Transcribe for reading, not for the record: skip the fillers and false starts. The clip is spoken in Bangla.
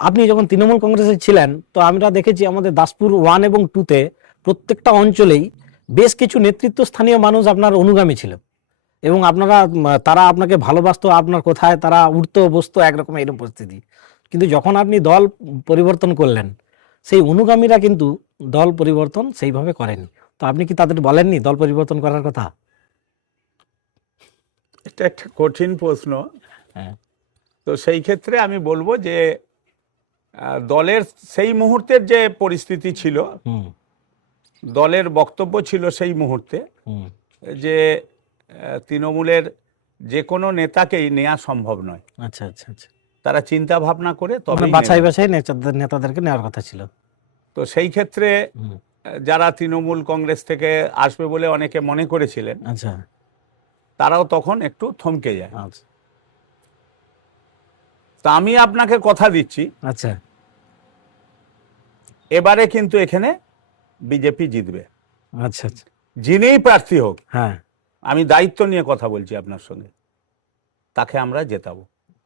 আপনি যখন তৃণমূল কংগ্রেসে ছিলেন, তো আমরা দেখেছি আমাদের দাসপুর 1 এবং 2-তে প্রত্যেকটা অঞ্চলেই বেশ কিছু নেতৃত্বস্থানীয় মানুষ আপনার অনুগামী ছিল, এবং আপনারা তারা আপনাকে ভালোবাসতো, আপনার কোথায় তারা উঠতো বসতো একরকম এরকম পরিস্থিতি। কিন্তু যখন আপনি দল পরিবর্তন করলেন, সেই অনুগামীরা কিন্তু দল পরিবর্তন সেইভাবে করেনি। তো আপনি কি তাদের বলেননি দল পরিবর্তন করার কথা? এটা একটা কঠিন প্রশ্ন। হ্যাঁ, তো সেই ক্ষেত্রে আমি বলবো যে দলের সেই মুহূর্তের যে পরিস্থিতি ছিল, হুম দলের বক্তব্য ছিল সেই মুহূর্তে হুম যে তৃণমূলের যে কোনো নেতাকেই নেওয়া সম্ভব নয়। আচ্ছা আচ্ছা আচ্ছা, তারা চিন্তা ভাবনা করে মানে তবেই বাছাই নেবে। বাছাই নেতাদেরকে নেওয়ার কথা ছিল। তো সেই ক্ষেত্রে হুম, যারা তৃণমূল কংগ্রেস থেকে আসবে বলে অনেকে মনে করেছিলেন, আচ্ছা তারাও তখন একটু থমকে যায়। আচ্ছা তা আমি আপনাকে কথা দিচ্ছি, আচ্ছা এবারে কিন্তু এখানে বিজেপি জিতবে। আচ্ছা আচ্ছা, যিনিই প্রার্থী হোক, হ্যাঁ। আমি দায়িত্ব নিয়ে কথা বলছি আপনার সঙ্গে, তাকে আমরা জেতাবো।